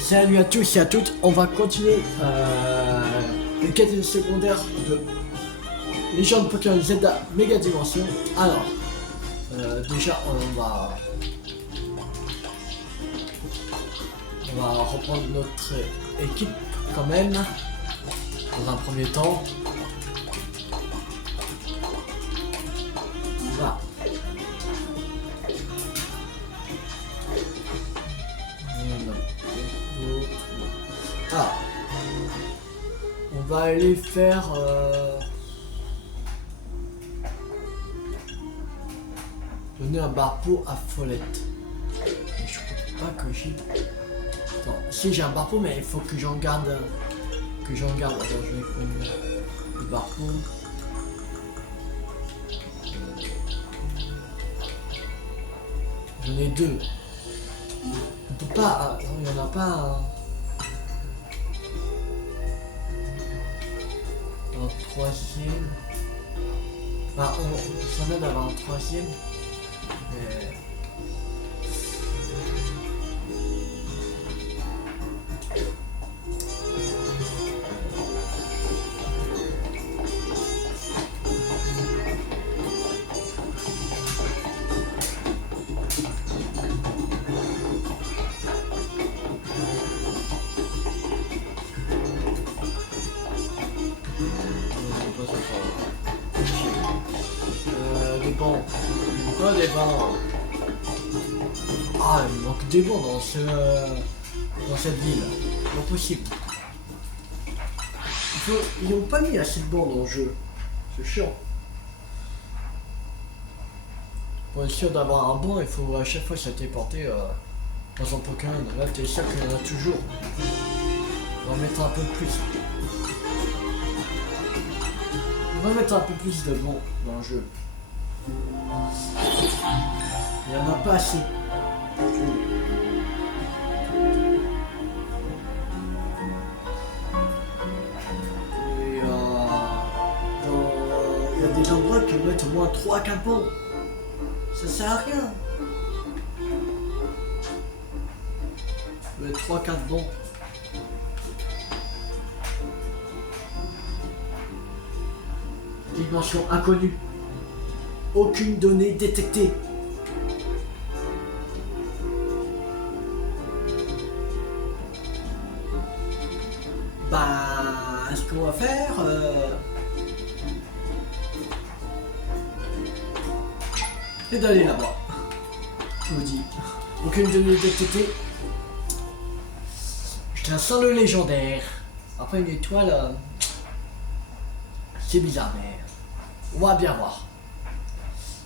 Salut à tous et à toutes, on va continuer les quêtes secondaires de Légende Pokémon Zelda Méga Dimension. Alors, déjà on va reprendre notre équipe quand même, dans un premier temps. Voilà. Ah, on va aller faire donner un barpeau à Follette. Mais je crois pas que j'ai. Non, si j'ai un barpeau, mais il faut que j'en garde. Attends, je vais prendre le barpeau. J'en ai deux. On peut pas. Il n'y en a pas un. Un troisième. Bah, ça m'aide d'avoir un troisième. Mais... des bancs. Ah, il me manque des bancs dans cette ville. Pas possible. Ils n'ont pas mis assez de bancs dans le jeu. C'est chiant. Pour être sûr d'avoir un banc, il faut à chaque fois se téléporter dans un Pokémon. Là, t'es sûr qu'il y en a toujours. On va mettre un peu plus. On va mettre un peu plus de bancs dans le jeu. Il n'y en a pas assez. Et il y a des endroits qui mettent au moins 3-4 bancs. Ça sert à rien. Mettre 3-4 bancs. Dimension inconnue. Aucune donnée détectée. Bah, ce qu'on va faire, c'est d'aller là-bas. Je vous dis, aucune donnée détectée. Je sens le légendaire. Après une étoile, c'est bizarre, mais on va bien voir.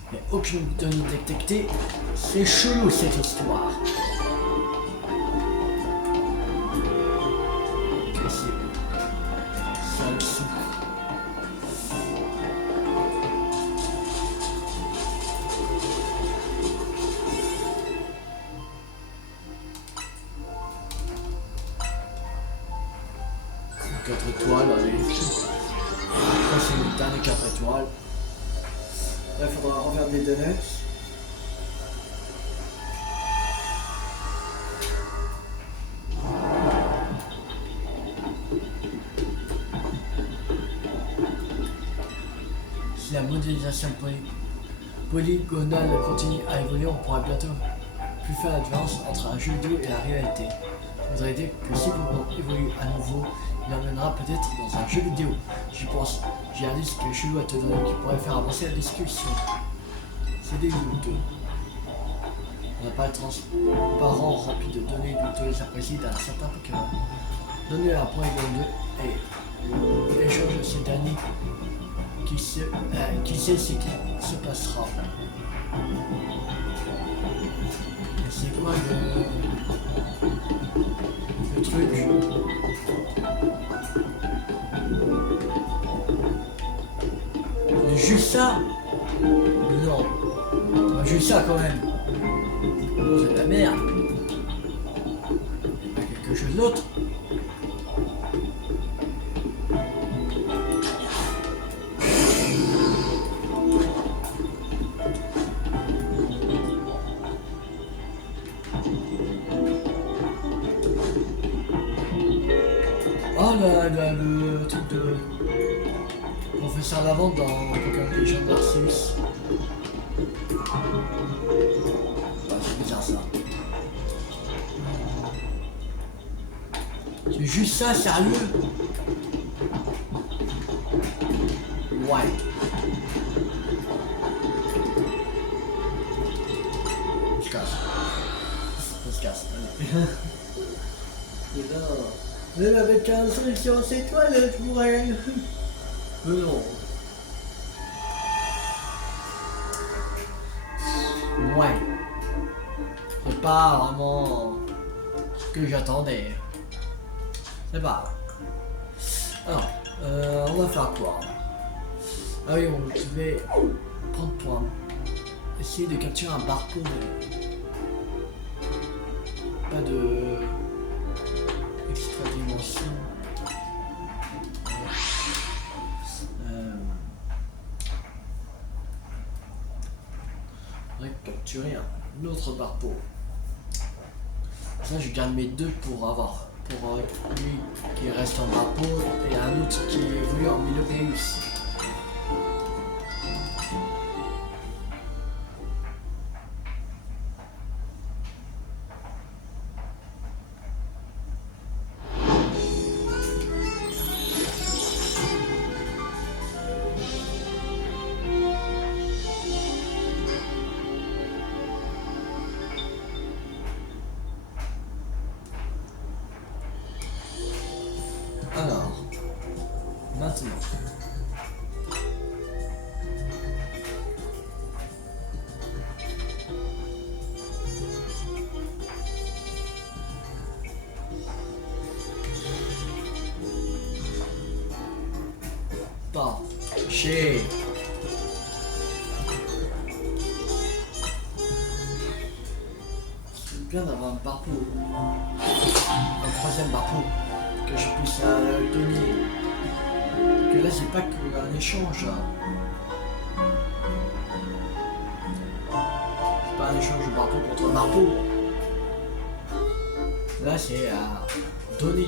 Mais aucune donnée détectée, c'est chelou cette histoire. Ok, c'est ça ici. Quatre étoiles, allez. Après c'est le dernier 4 étoiles. Là, il faudra refaire des donuts. Si la modélisation polygonale continue à évoluer, on pourra bientôt plus faire la différence entre un jeu vidéo et la réalité. Je voudrais dire que si Pokémon évolue à nouveau, il emmènera peut-être dans un jeu vidéo. J'y pense. J'ai un liste que chelou à te donner qui pourrait faire avancer la discussion. C'est des douteux. On n'a pas le transparent rempli de données douteuses appréciées d'un certain Pokémon. Donnez un point égal 2 et échange ces derniers qui sait ce qui se passera. Et c'est quoi le truc? Juste ça? Non. Juste ça quand même. Oh, c'est de la merde. Pas quelque chose d'autre. le truc de professeur Lavande dans Pokémon Legend Arceus. C'est bizarre ça. C'est juste ça, sérieux? Ouais. Je casse. On se casse. Allez. Et là, même avec un solution, c'est toi le tourelle. Non. Ouais. C'est pas vraiment ce que j'attendais. C'est pas. Alors, on va faire quoi? Ah oui, on devait prendre pour essayer de capturer un barcode. Pas de extra dimension. On va capturer un autre barpeau. Ça, je garde mes deux pour avoir. Pour lui qui reste en barpeau et un autre qui évolue en Milopeus. Alors, maintenant, pas chez c'est bien d'avoir un barpeau, un troisième barpeau que je puisse donner. Que là, c'est pas qu'un échange. C'est pas un échange de barpeau contre barpeau. Là, c'est à donner.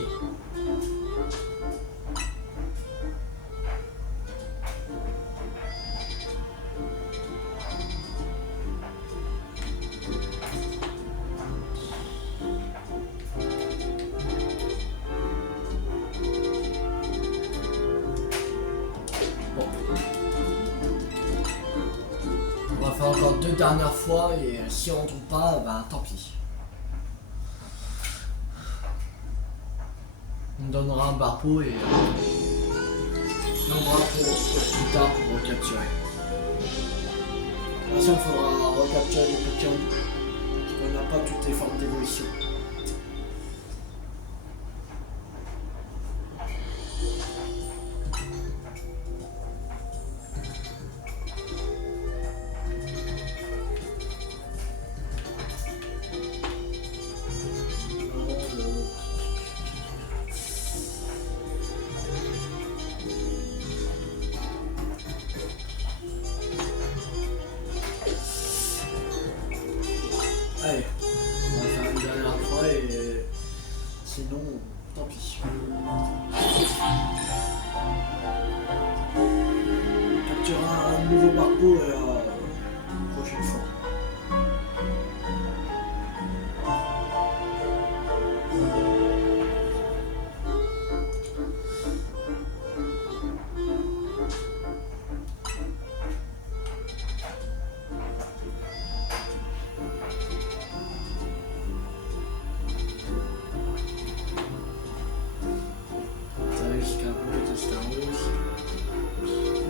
On va faire encore deux dernières fois et si on ne trouve pas, ben tant pis. On me donnera un barpeau et on va pour plus tard pour recapturer. Après ça, il faudra recapturer les Pokémon. On n'a pas toutes les formes d'évolution. Allez, on va faire une dernière fois et sinon, tant pis. On capturera un nouveau barpeau la prochaine fois.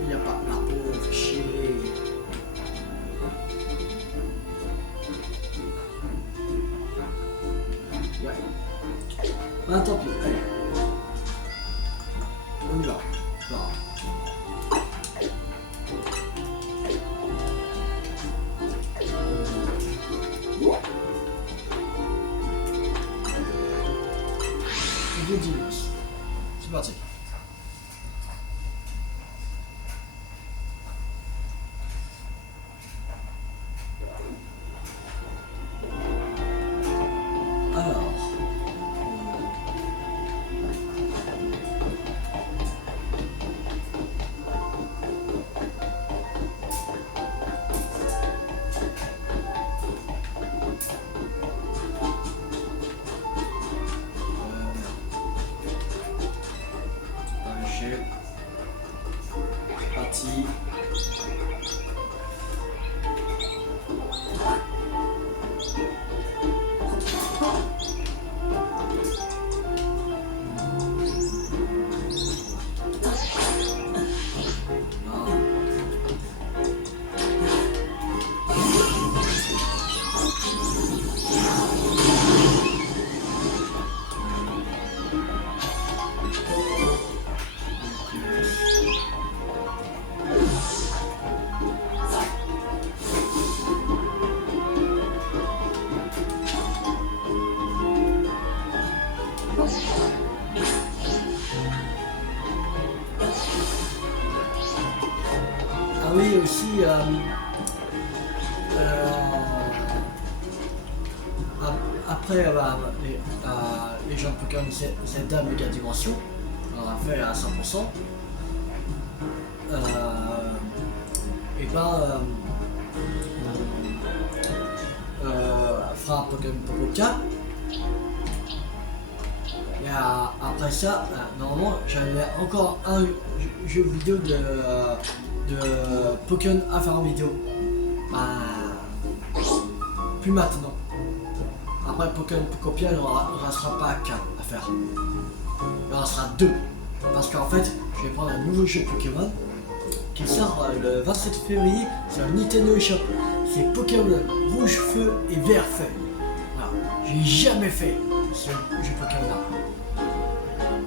Il n'y a pas de barpeau, fait chier. Ouais. Ah, tant pis, allez. On y va. Voilà. Je dis, c'est parti. Alors, Merci. Ah oui, aussi, après les gens de Pokémon Zelda Mega Dimension, on a fait à 100%. Et ben, fera Pokémon Pococa. Et après ça, normalement, j'avais encore un jeu vidéo de Pokémon à faire en vidéo. Plus maintenant. Après Pokémon Pocopia, il ne restera pas qu'un à faire. Il en restera deux. Parce qu'en fait, je vais prendre un nouveau jeu Pokémon qui sort le 27 février sur le Nintendo eShop. C'est Pokémon Rouge Feu et Vert Feu. Voilà. J'ai jamais fait ce jeu Pokémon là.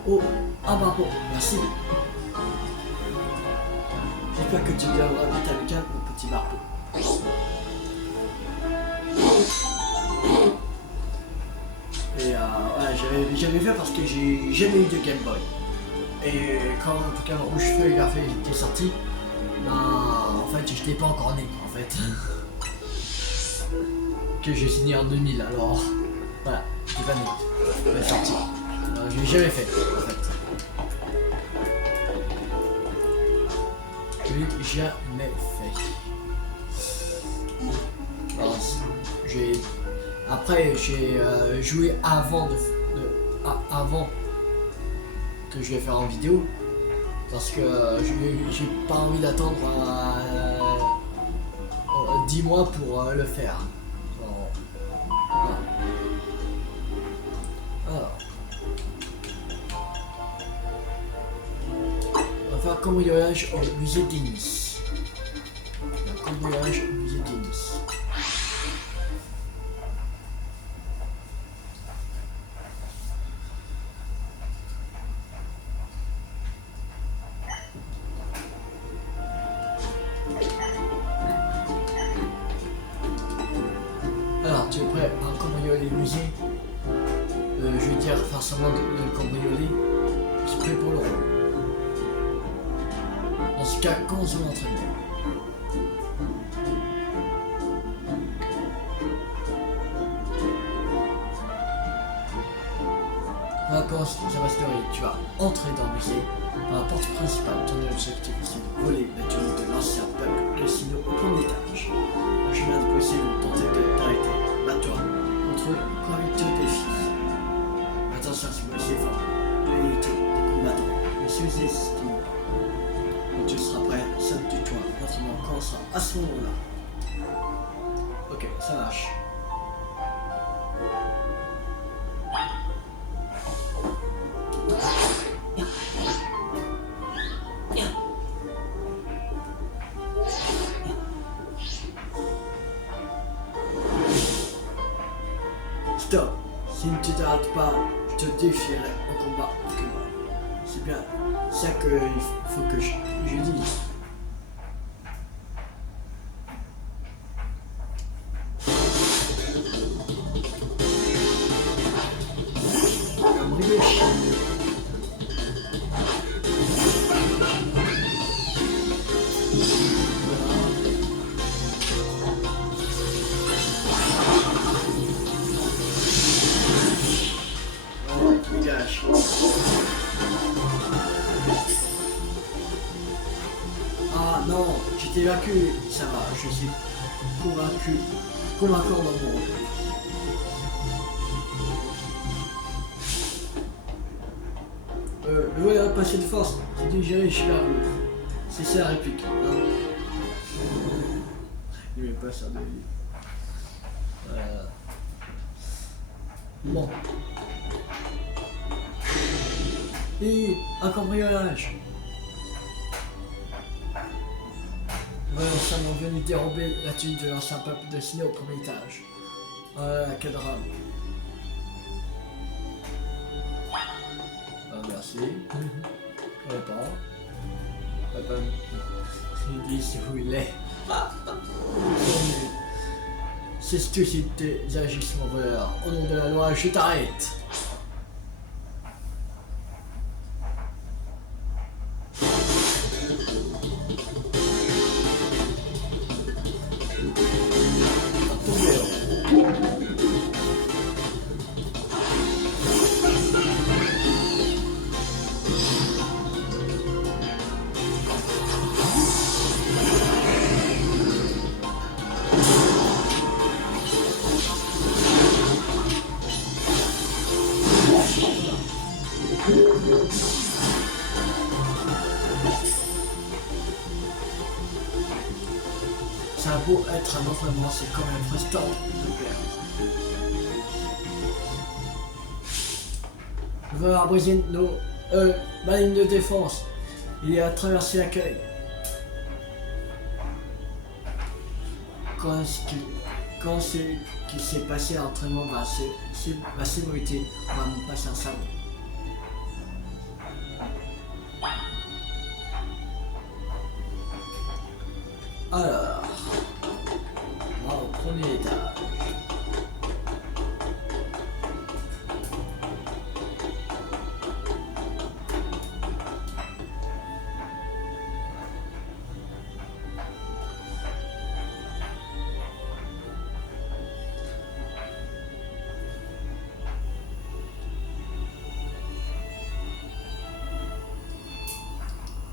Oh, ah bravo, merci. J'espère que tu viendras vite avec un petit marteau. Et ouais, j'avais fait parce que j'ai jamais eu de Game Boy. Et quand Pokémon Rouge Feu et Vert Feu était sorti, en fait j'étais pas encore né en fait. Que j'ai signé en 2000, alors voilà, j'étais pas né. Il est sorti. Alors je l'ai jamais fait en fait. Je l'ai jamais fait. Alors, après j'ai joué avant avant que je vais faire en vidéo parce que j'ai pas envie d'attendre 10 mois pour le faire. Voilà. Alors. On va faire un cambriolage au musée de Nice. Un cambriolage au musée de Nice. Alors, tu es prêt à cambrioler le musée? Je veux dire, faire semblant de le cambrioler. Je suis prêt pour le rôle. Dans ce cas, commençons l'entraînement. On va commencer sa story. Tu vas entrer dans le musée par la porte principale. Ton objectif est de voler la tunique de l'ancien peuple de Sinnoh au premier étage. Un chemin de policiers vont tenter de t'arrêter. Bats-toi contre eux quand ils te défient. Attention, ce policier fort. L'unité des combattants. Ne sous-estime pas. Quand tu seras prêt, saute-toi. L'entraînement commencera à ce moment-là. Ok, ça marche. Stop. Si tu ne t'arrêtes pas, je te défierai en combat Pokémon. C'est bien ça qu'il faut que je dise. Un brioche. Ah non, j'étais vaincu, ça va, je suis convaincant dans mon rôle. Le voyage passé de force, c'est digéré chez la roue. C'est la réplique. Hein. Il n'est pas ça de lui. Bon. Et un cambriolage. Voilà, nous sommes venus dérober la thune de l'ancien peuple de Sino au premier étage. Quel drame. Merci. Je pas. Il dit si vous voulez. C'est stupide des agissements voleurs. Au nom de la loi, je t'arrête. Ça a beau être un entraînement, c'est quand même frustrant de perdre. Nous voulons abriser ma ligne de défense. Il a traversé l'accueil. Quand ce qui s'est passé à l'entraînement va s'ébruiter, on va me passer un savon. Alors, on va au premier étage.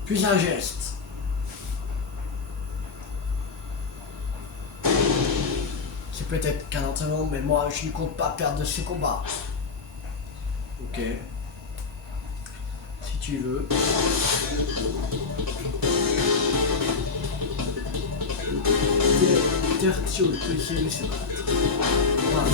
Puis un geste. C'est peut-être qu'un entraînement, mais moi je ne compte pas perdre ce combat. Ok. Si tu veux. Tertio, tu sais se battre. Voilà,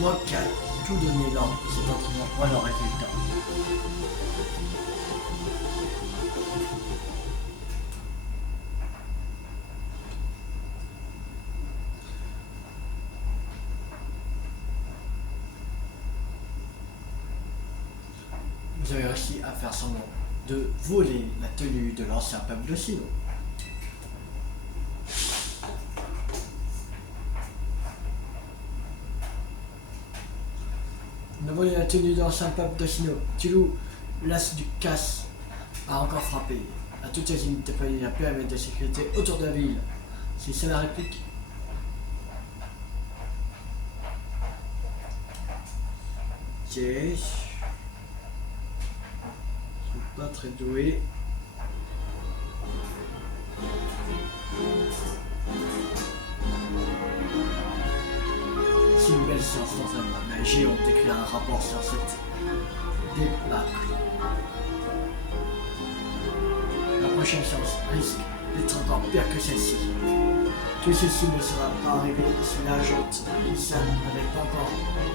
moi qui a tout donné lors de cet entraînement, voilà le résultat. Vous avez réussi à faire semblant de voler la tenue de l'ancien peuple de Sino. Nous voyons la tenue de l'ancien peuple de Sino. Tulou, l'as du casse, a encore frappé. À toutes les unités déployées un périmètre de sécurité autour de la ville. C'est ça la réplique. Ok. Je suis pas très doué. C'est une belle séance d'entraînement. Mais Géant écrit un rapport sur cette débâcle. La prochaine séance risque d'être encore pire que celle-ci. Tout ceci ne sera pas arrivé si l'agent Lisa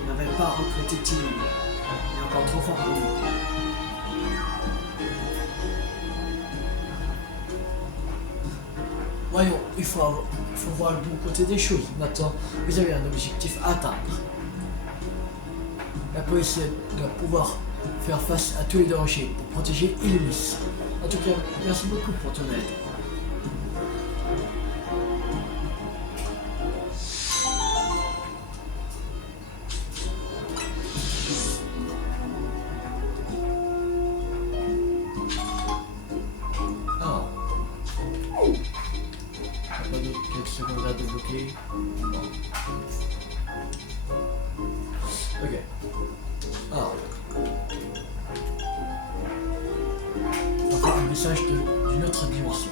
n'avait pas recruté Tilly. Il est encore trop fort pour nous. Voyons, il faut voir le bon côté des choses. Maintenant, vous avez un objectif à atteindre. La police doit pouvoir faire face à tous les dangers pour protéger Illumis. En tout cas, merci beaucoup pour ton aide. message d'une autre dimension.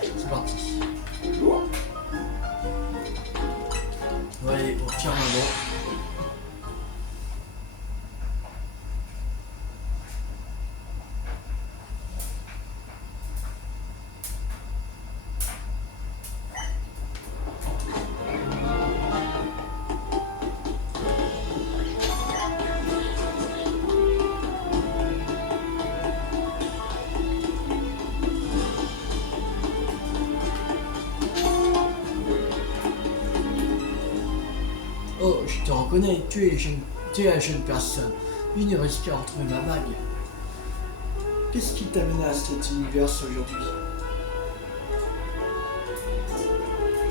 C'est parti. On va aller au firmament. Oh, je te reconnais, tu es la jeune personne. Une risque à retrouver ma bague. Qu'est-ce qui t'amène à cet univers aujourd'hui?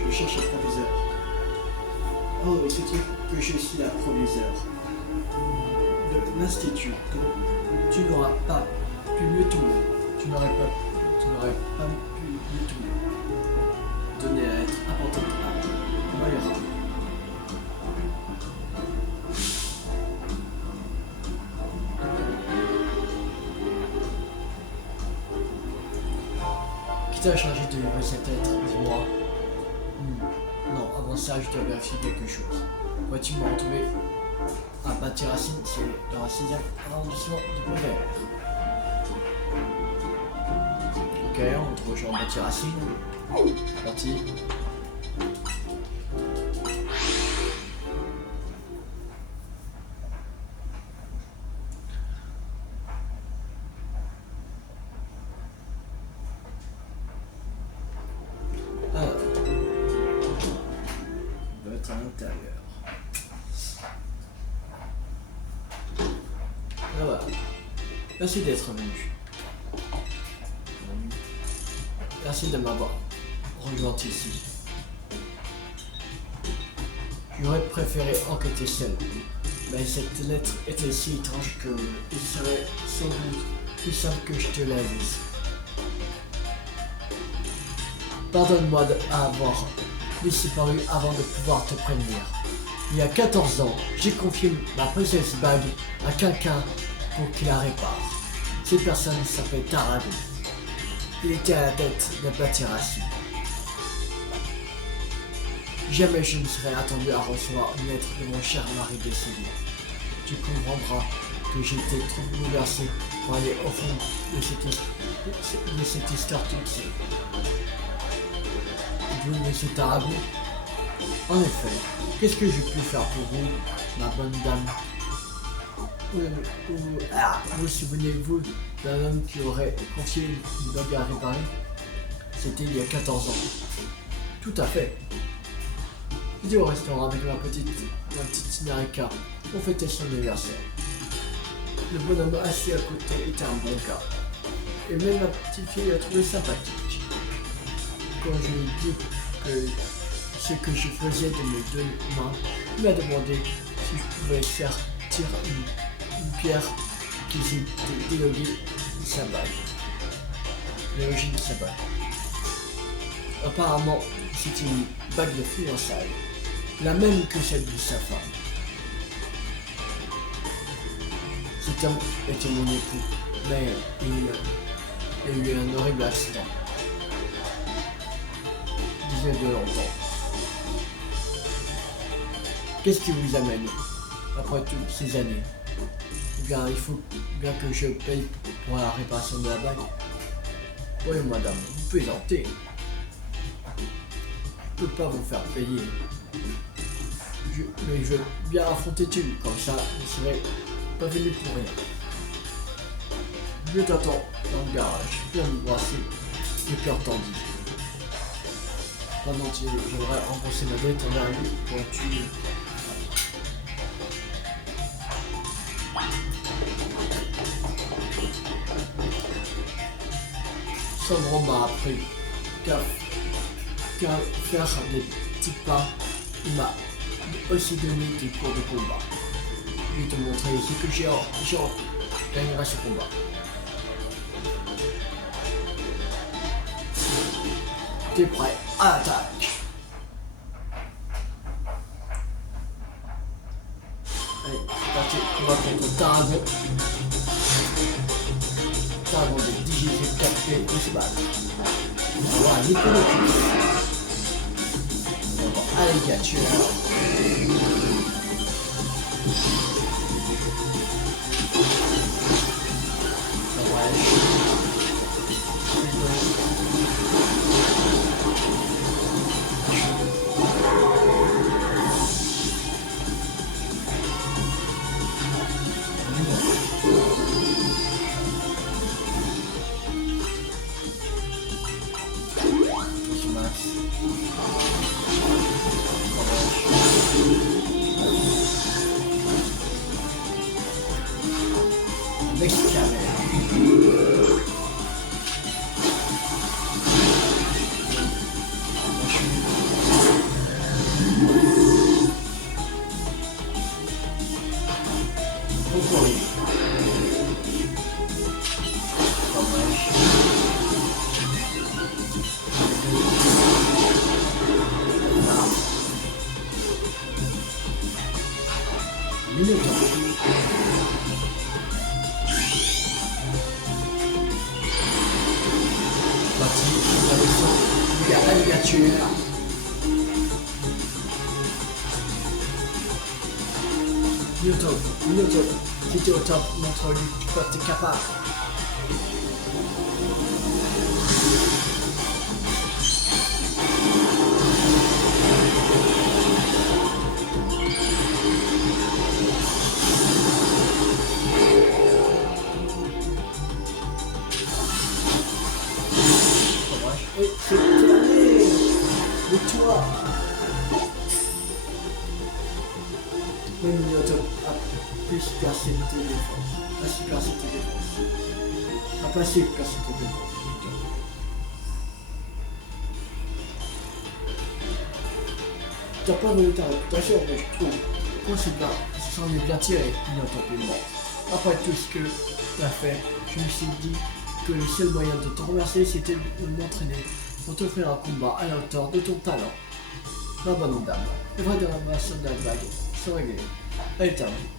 Je cherche un proviseur. Oh, c'est-il que je suis la proviseur de l'institut. Tu n'auras pas pu mieux trouver. Tu n'aurais pas pu mieux trouver. Donner à être apporté à Moira. Qui t'a chargé de livrer cette lettre, dis-moi. Non, avant ça, je dois vérifier quelque chose. Vois-tu me retrouver à Bâti-Racine, c'est dans la 6e arrondissement de Beauvais. Ok, on te rejoint à Bâti-Racine. C'est parti. À l'intérieur. Voilà. Merci d'être venu. Merci de m'avoir rejoint ici. J'aurais préféré enquêter seul, mais cette lettre était si étrange que il serait sans doute plus simple que je te la lise. Pardonne-moi d'avoir disparu avant de pouvoir te prévenir. Il y a 14 ans, j'ai confié ma précieuse bague à quelqu'un pour qu'il la répare. Cette personne s'appelait Tarago. Il était à la tête de Bâti-Racine. Jamais je ne serais attendu à recevoir une lettre de mon cher mari décédé. Tu comprendras que j'étais trop bouleversé pour aller au fond de cette histoire toute seule. Vous, monsieur Tarago? En effet, qu'est-ce que j'ai pu faire pour vous, ma bonne dame? Vous souvenez-vous d'un homme qui aurait confié une bague à réparer? C'était il y a 14 ans. Tout à fait. J'étais au restaurant avec ma petite Narika. On fêtait son anniversaire. Le bonhomme assis à côté était un bon gars. Et même ma petite fille l'a trouvé sympathique. Quand je lui ai dit que ce que je faisais de mes deux mains, il m'a demandé si je pouvais faire tirer une pierre qui s'était déloguée de sa bague. L'origine de sa bague. Apparemment, c'était une bague de fiançailles, la même que celle de sa femme. Cet homme était mon époux, mais il a eu un horrible accident. Disait de longtemps. Qu'est-ce qui vous amène après toutes ces années? Eh bien, il faut bien que je paye pour la réparation de la bague. Oui, madame, vous plaisantez. Je ne peux pas vous faire payer. Mais je veux bien affronter tu, comme ça, vous ne serez pas venu pour rien. Je t'attends dans le garage, bien me brasser, et cœur tendu. Pendant que j'aurais remboursé ma dette envers lui pour la tuer. Sandro m'a appris qu'à faire des petits pas, il m'a aussi donné des cours de combat. Je vais te montrer ici que j'ai gagnerai ce combat. T'es prêt? À l'attaque! Allez, c'est parti, on va contre Tarago. avant de digérer le café de ce bal. On va Nicolocus. On va voir Alligator. Ça va être Newton, si tu es au top, montre-lui quoi tu es capable. Oui, c'est terminé. Victoire. Même Newton a plus capacité de défense. Pas capacité de défense. A pas si capacité de défense. T'as pas donné ta réputation, mais je trouve qu'on s'est bien, ça s'en est bien tiré, Newton plus mort. Après tout ce que t'as fait, je me suis dit que le seul moyen de te remercier c'était de m'entraîner pour te faire un combat à la hauteur de ton talent. La bonne dame, le vrai de la masse de la vague, c'est réglé. Elle est terminée.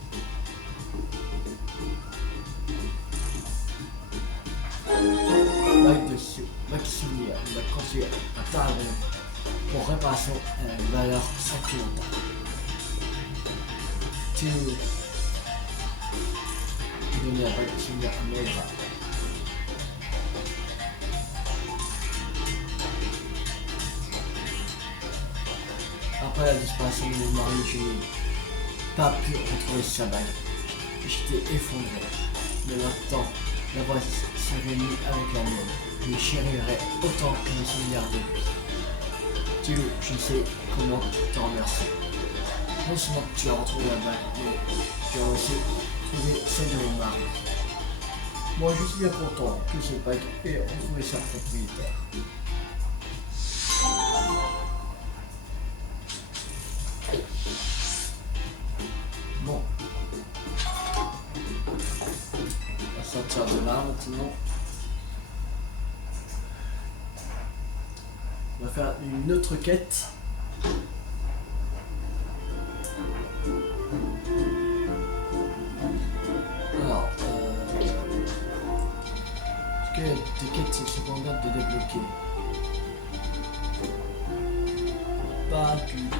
Maximilien va construire un target pour réparation à une valeur sentimentale. Tu donner à Maximilien un maigre. Après la disparition de mon mari, je n'ai pas pu retrouver sa bague. J'étais effondré. Mais maintenant, la voix s'est réunie avec la mienne. Je chérirai autant que je suis milliard de lui. Tilo, je sais comment te remercier. Non seulement tu as retrouvé la bague, mais tu as aussi trouvé celle de mon mari. Moi, je suis bien content que cette bague ait retrouvé sa propriétaire. Bon. On va sortir de là maintenant. On va faire une autre quête. Alors, est-ce qu'il y a des quêtes secondaires de débloquer? Pas du tout.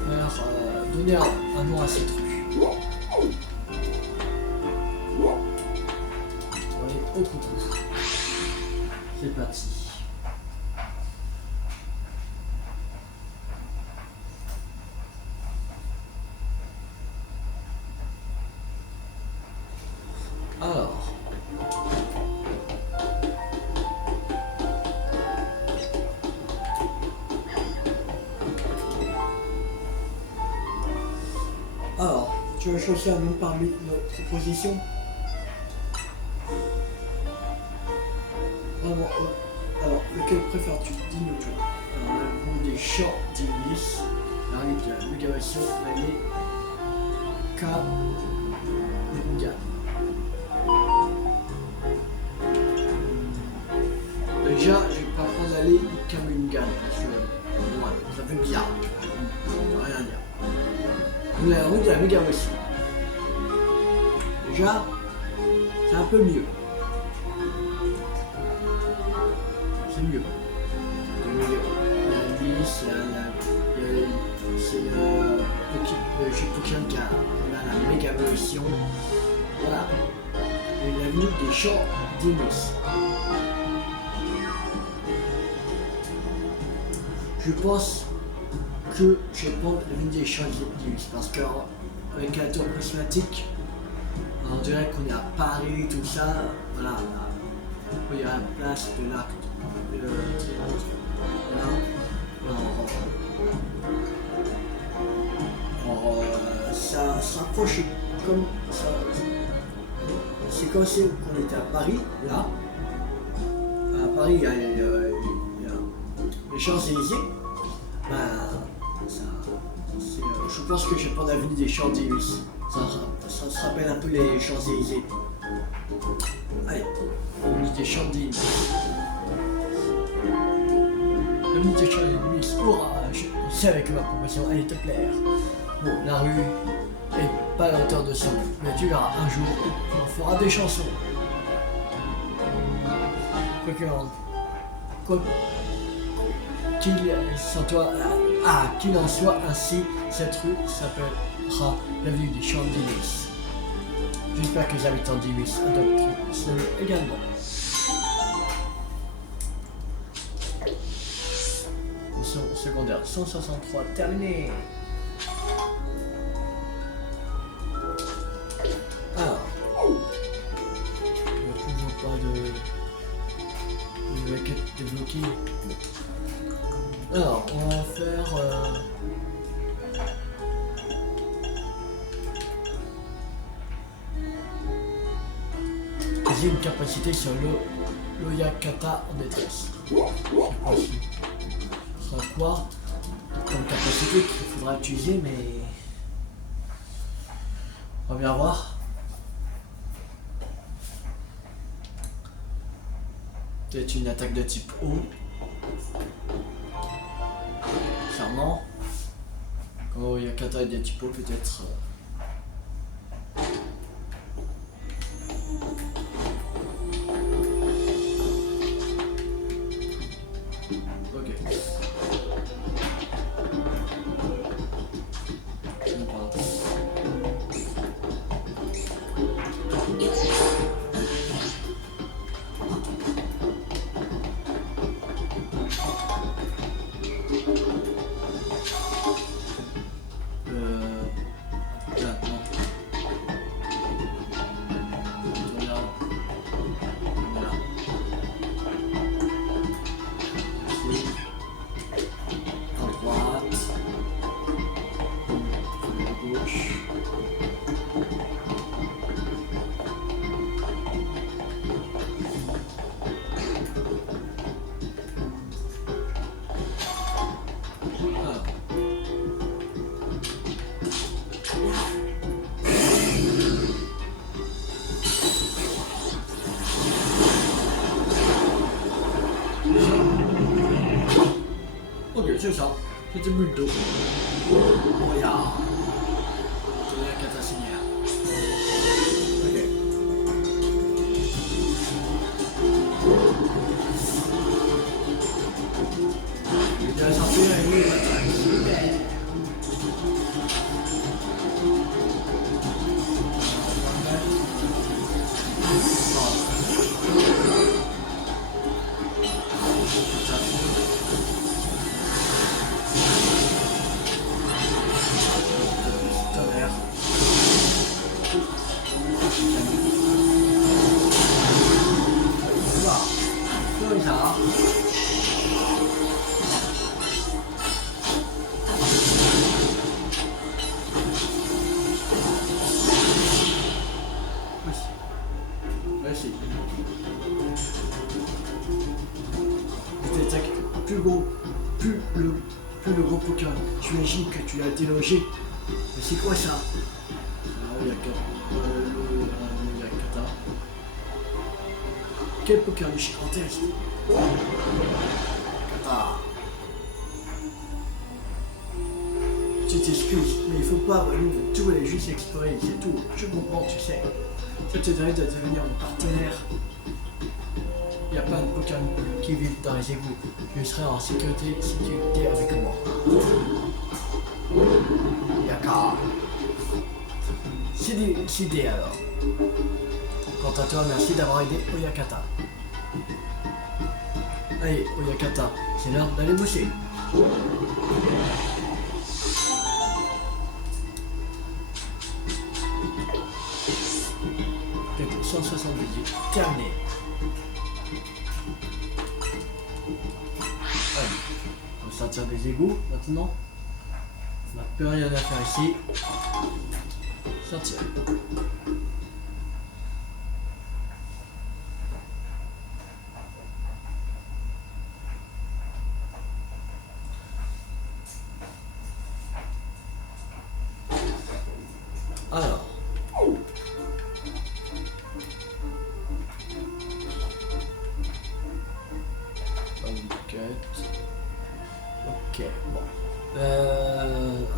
On va faire donner un nom à ces trucs. Au coucou. C'est parti. Alors, tu vas choisir un nom parmi nos propositions. Vraiment, alors, lequel préfères-tu? Dis-nous tout. Alors, le nom des champs d'Iblis, la règle de la mégavation, elle est Kamungan. Déjà, je vais pas prendre aller Kamungan parce que, ouais, ça fait bizarre. On ne peut rien dire. Nous avons route de la méga aussi. Déjà, c'est un peu mieux. C'est mieux. La liste, c'est le jeu Pokémon qui a la méga version. Voilà. Et l'avenue des champs d'Imus. Je pense que je vais prendre l'avenue des champs d'Imus parce qu'avec la tour prismatique, on dirait qu'on est à Paris, tout ça. Voilà. Il y a la place de l'arc de triomphe. Alors, ça s'approche comme ça. C'est comme si on était à Paris, là. À Paris, il y a les Champs-Élysées. Je pense que je vais prendre l'avenue des Champs-Élysées. Ça se rappelle un peu les Champs-Élysées. Allez, l'avenue des Champs-Élysées. L'avenue des Champs-Élysées. Orage. Je sais avec ma promotion, elle te plaire. Bon, la rue est pas à la hauteur de son, mais tu verras, un jour, on fera des chansons. Qu'il en soit ainsi, cette rue s'appellera l'avenue des Champs-Élysées. J'espère que les habitants d'Imus adopteront ce nom également. Mission secondaire 163 terminée. Alors, il n'y a toujours pas de quête débloquée. Alors, on va faire j'ai une capacité sur l'Oyakata en détresse. Ce sera quoi comme capacité qu'il faudra utiliser, mais on va bien voir. Peut-être une attaque de type eau. Clairement. Quand Oyakata est de type eau, peut-être. C'est ça, c'était Buldo. Regarde. C'est la catastrophe. Ok. Il est sorti avec lui, il m'attaque. Plus le gros Pokémon. J'imagine que tu l'as délogé. Mais c'est quoi ça? Oyakata. Quel Pokémon gigantesque? Kata. tu t'excuses, mais il faut pas tu voulais juste explorer, c'est tout. Je comprends, tu sais. Ça te dirait de devenir mon partenaire. Il y a plein de Pokémon qui vivent dans les égouts. Je serai en sécurité si tu es avec moi. Yaka. C'est décidé alors. Quant à toi, merci d'avoir aidé Oyakata. Allez, Oyakata, c'est l'heure d'aller bosser. Peut-être 178, terminé. Allez, on va sortir des égouts maintenant. On n'a plus rien à faire ici. Sortir. Alors. Ok, bon.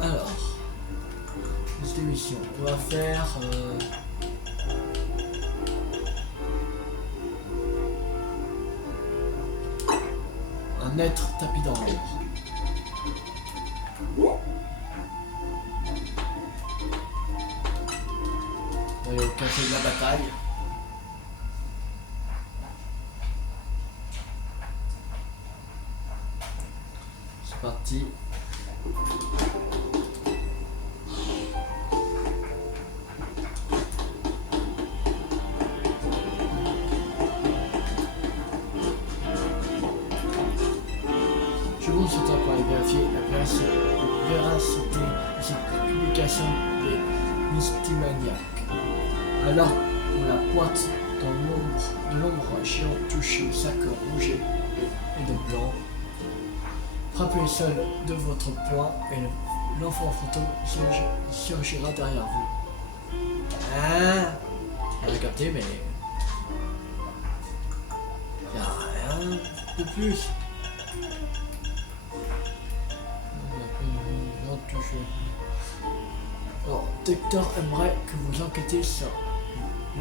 Alors. Liste d'émission. On va faire. Un être tapis dans l'air. On va au café de la bataille. C'est parti. Je compte sur toi pour aller vérifier la véracité de cette publication des Mystimaniacs. Alors, on la pointe dans l'ombre géant touche le sac rouge et de blanc. Frappez le sol de votre poing et l'enfant fantôme surgira derrière vous. Ah, elle a capté, mais il n'y a rien de plus. Alors, Docteur aimerait que vous enquêtiez sur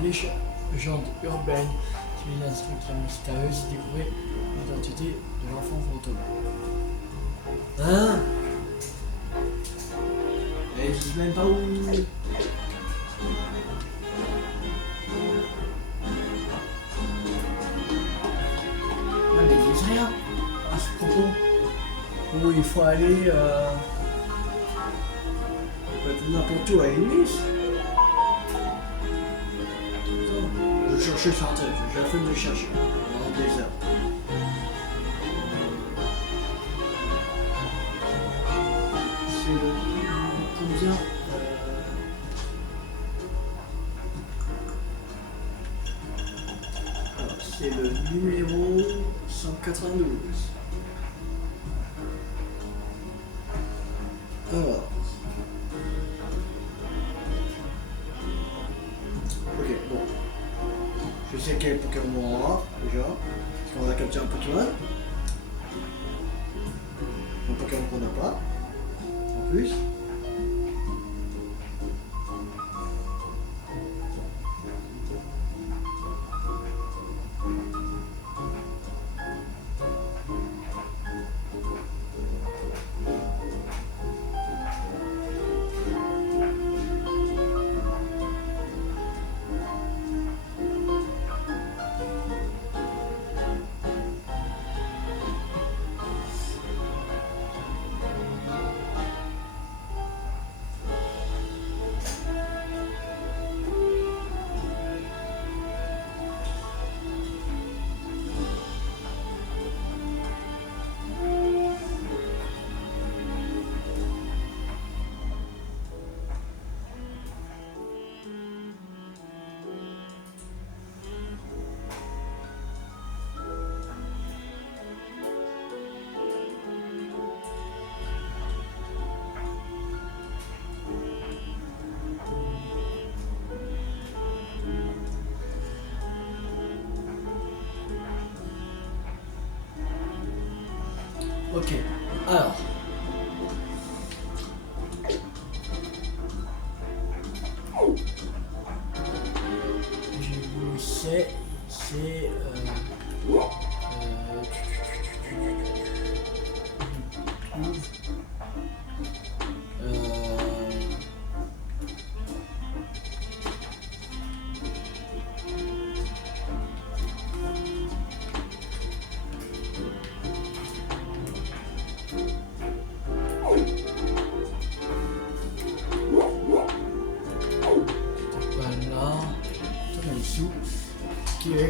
légende urbaine, civilisation mystérieuse, découvrez l'identité de l'enfant fantôme. Hein? Et je dis même pas où. Ah, mais ils disent rien à ce propos. Où il faut aller n'importe où à une liste. Je cherchais sur Internet, j'ai la flemme de chercher pendant des heures. C'est le combien alors, c'est le numéro 192. Alors. Ok, bon. Je sais quel Pokémon on aura, déjà. Parce qu'on a capturé un Pokémon. Un Pokémon qu'on n'a pas. En plus. Ok, alors.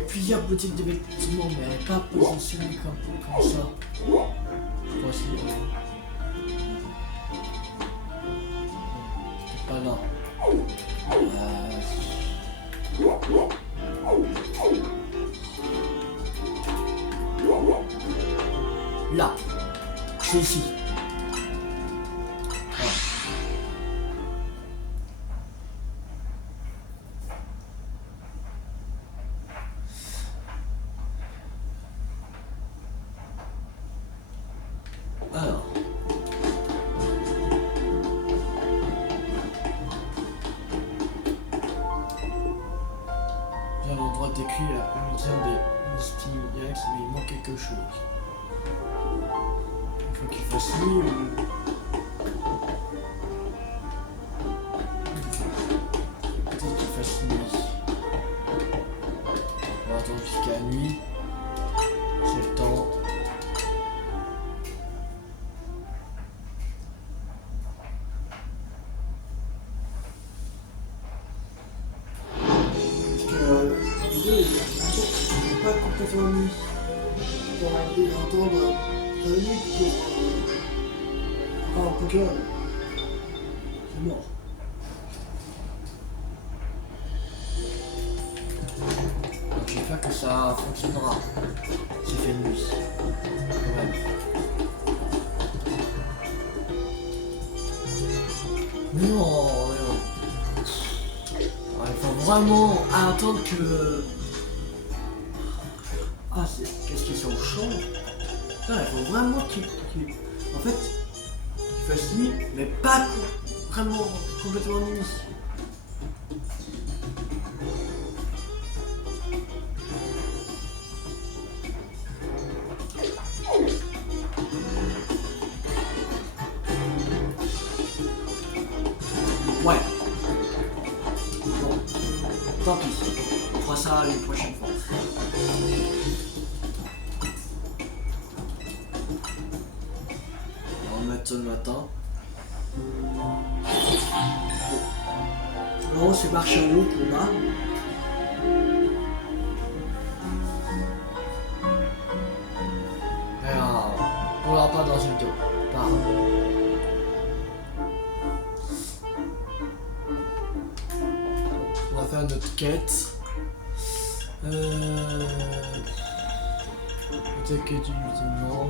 plusieurs boutiques de vêtements, mais pas positionnées comme ça. Voici. C'était pas là. Là. C'est ici. Alors. Bien l'endroit décrit à une zone des Mystiax, mais il manque quelque chose. Il faut qu'il fasse nuit ou... Peut-être qu'il fasse nuit. On va attendre jusqu'à la nuit. C'est le temps. Pas complètement nuit. J'ai envie d'entendre la nuit pour un Pokémon. C'est mort. Donc j'espère que ça fonctionnera. C'est fait nuit. Ouais. Non, non. Ouais, il faut vraiment attendre que... Ah, qu'est-ce qu'ils sont chauds? Putain, il faut vraiment qu'il... En fait, qu'il fasse nuit, mais pas vraiment complètement nuit. Ouais. Bon, tant pis. On fera ça une prochaine fois. Le matin. Non, c'est Marshmallow qu'on a. Et on l'aura pas dans une vidéo. Pas. On va faire notre quête. Peut-être que du musulman.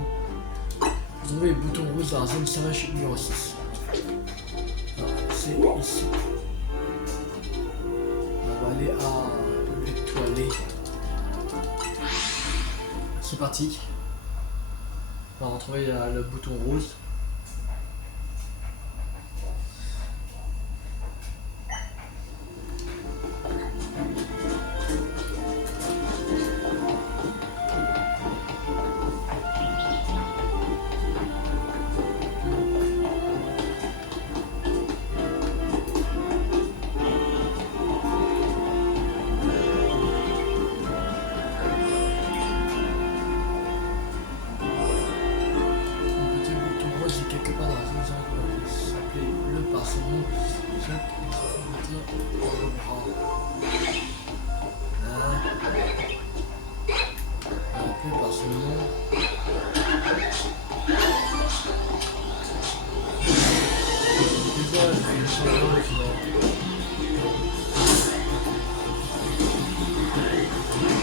Vous trouvez les boutons rouges dans la zone sauvage numéro 6. C'est ici. On va aller à l'étoilé. C'est parti. On va retrouver le bouton rose.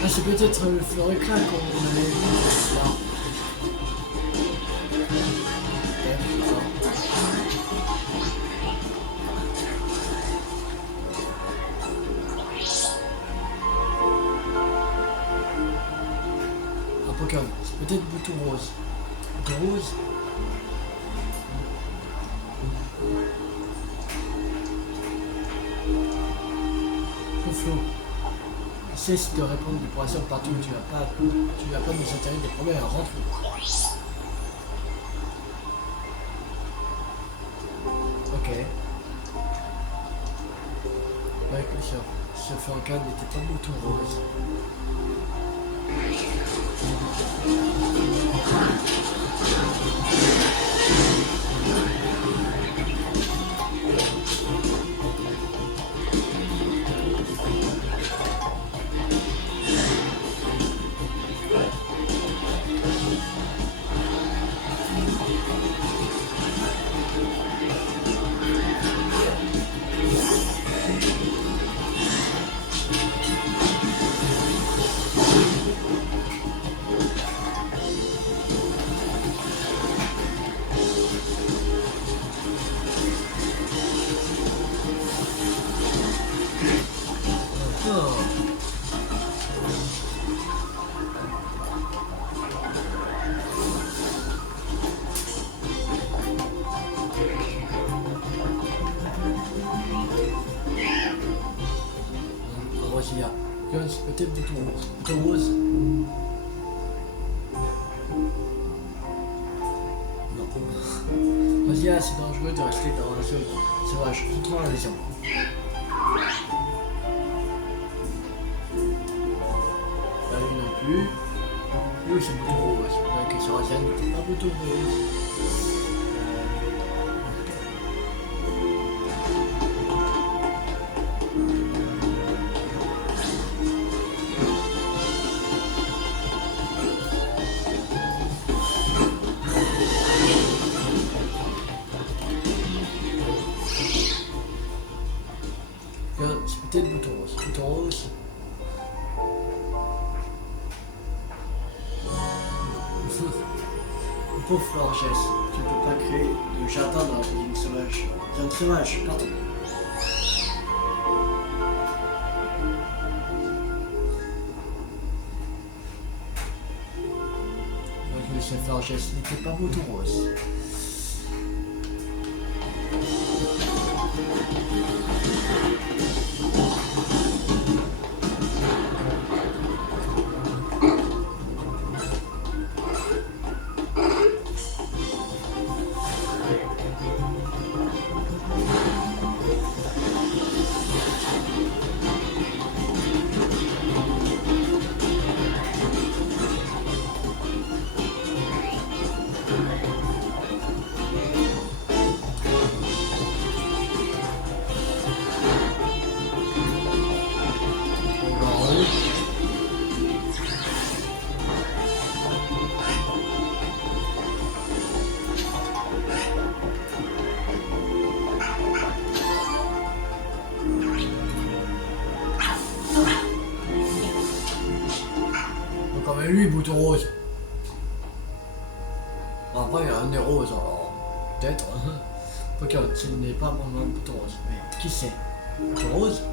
Ah, c'est peut-être le Floricla qu'on avait vu là. Un Pokémon, c'est peut-être bouton rose. Bouton rose. Flo. Cesse de répondre des poissons partout où tu vas pas nous atterrir des problèmes à rentrer. Ok. Ouais, ce Furcan n'était pas bouton rose. qu'il y a. Regarde, c'est peut-être bouton rose. Bouton rose. Non. Vas-y, ah, c'est dangereux de rester dans la zone. C'est vrai, je contrôle la vision. Là, lui non plus. Lui, c'est bouton rose. C'est vrai que sur Asian, n'était pas bouton rose. C'est peut-être bouton rose. Bouton rose. Pauvre Florges, tu ne peux pas créer de jardin dans la ligne sauvage. Viande sauvage, pardon. Donc Monsieur Florges n'était pas bouton rose. Lui, bouton rose. Bon, après, il y a un nez rose, alors peut-être. Ok, ce n'est pas vraiment bouton rose, mais qui sait? Bouton rose?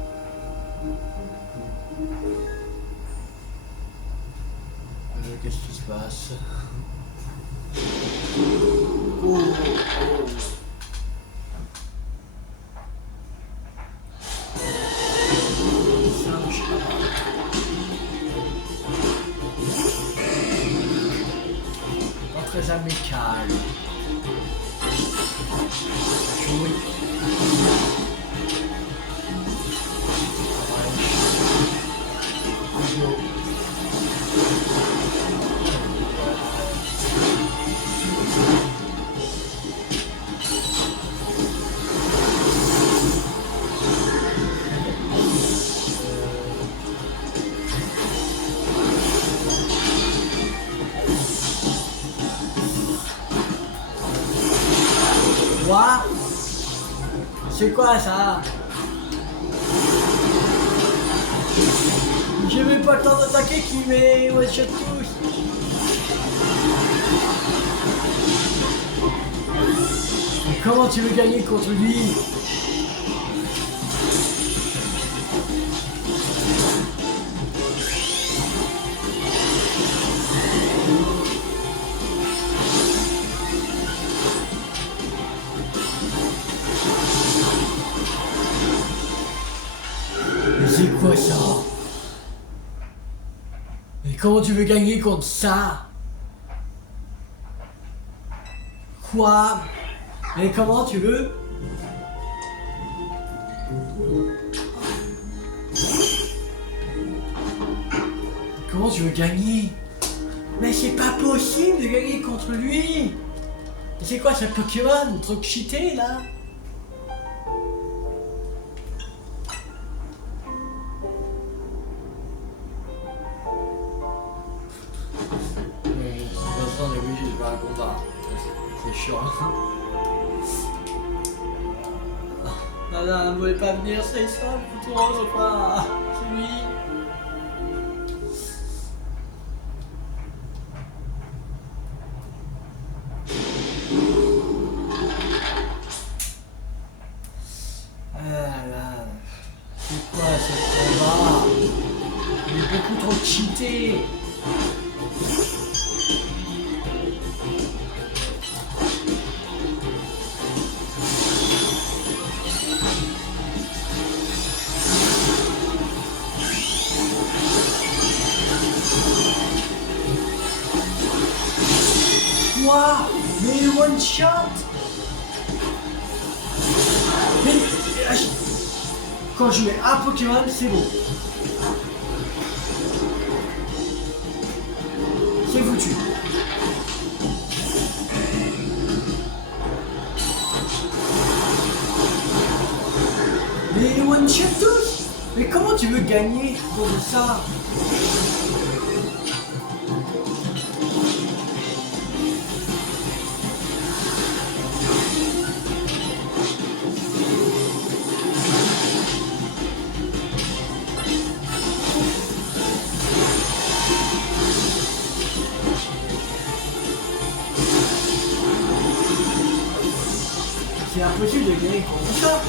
Qu'est-ce qui se passe? Oh. Très amical. Jouer. Quoi? C'est quoi ça? J'ai même pas le temps d'attaquer qui met one shot tous. Comment tu veux gagner contre lui? C'est quoi ça? Mais comment tu veux gagner contre ça? Quoi? Mais comment tu veux? Comment tu veux gagner? Mais c'est pas possible de gagner contre lui! C'est quoi ce Pokémon? Truc cheaté là? C'est chiant. Nana ne voulait pas venir, c'est ça, le bouton rose ou pas? C'est lui. Ah là, c'est quoi ce combat? Il est beaucoup trop cheaté. one shot. Mais quand je mets un Pokémon, c'est bon. C'est foutu. Mais one shot tous. Mais comment tu veux gagner pour ça? C'est impossible de gagner contre ça.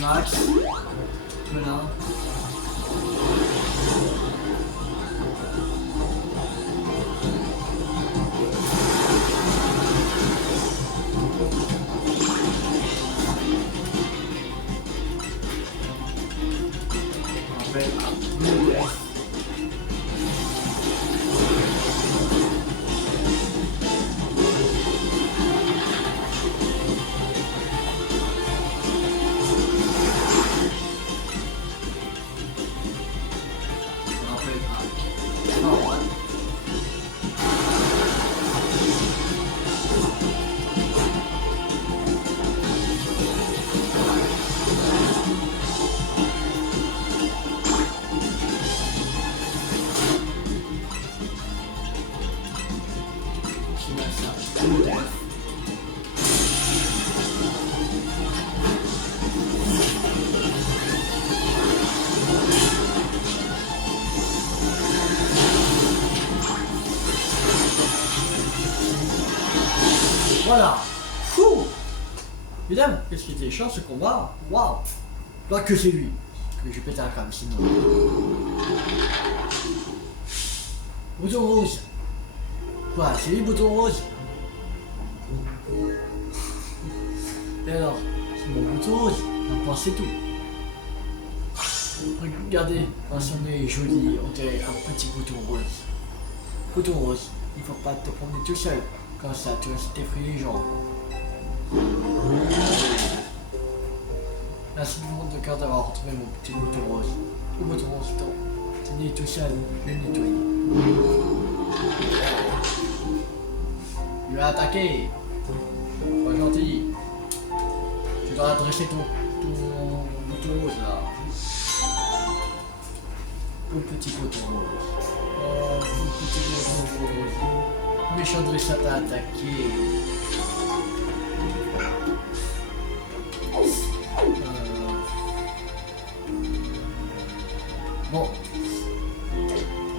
Max. Voilà. Voilà. Fou. Mesdames, qu'est-ce qui était chiant ce combat? Waouh. Pas que c'est lui. Que je pète un câble sinon. Bouton rose. Quoi? C'est lui bouton rose? Et alors? C'est mon bouton rose. Enfin, c'est tout. Regardez, son nez est joli, on dirait un petit bouton rose. Bouton rose, il faut pas te promener tout seul. Comme ça, tu vas t'effrayer les gens. Merci tout le monde de cœur d'avoir retrouvé mon petit bouton rose. Au bouton rose, tenez tout seul, je vais le nettoyer. Il va attaquer. Pas gentil. Tu dois adresser ton bouton rose là. Au petit bouton rose. Oh, petit bouton rose. Méchant dresseur t'a attaqué. Bon,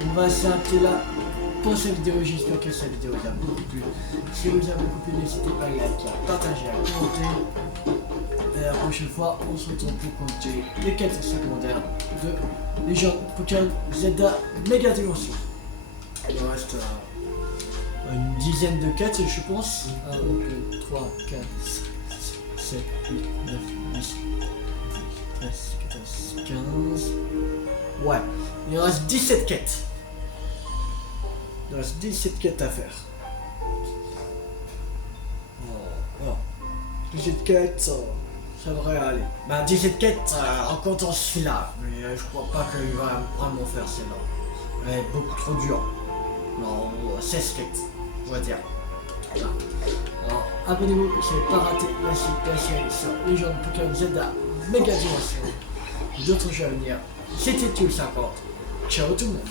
on va s'arrêter là pour cette vidéo. J'espère que cette vidéo vous a beaucoup plu. Si vous avez beaucoup plu, n'hésitez pas à liker, à partager, à commenter. Et la prochaine fois, on se retrouve pour compter les quêtes secondaires de Légende Pokémon Zelda Mega Dimension. Il en reste une dizaine de quêtes, je pense. 1, 2, 3, 4, 5, 6, 7, 8, 9, 10, 13, 14, 15. Ouais, il en reste 17 quêtes. Il reste 17 quêtes à faire. Voilà. 17 quêtes, ça devrait aller. Ben 17 quêtes en comptant celui-là. Mais je crois pas qu'il va vraiment faire celle-là. Elle est beaucoup trop dure. Non, 16 quêtes, on va dire. Voilà. Alors, abonnez-vous si vous n'avez pas raté la suite de la série sur Légende Pokémon Zelda Méga Dimension. D'autres jeux à venir. C'était Tulle50. Ciao tout le monde.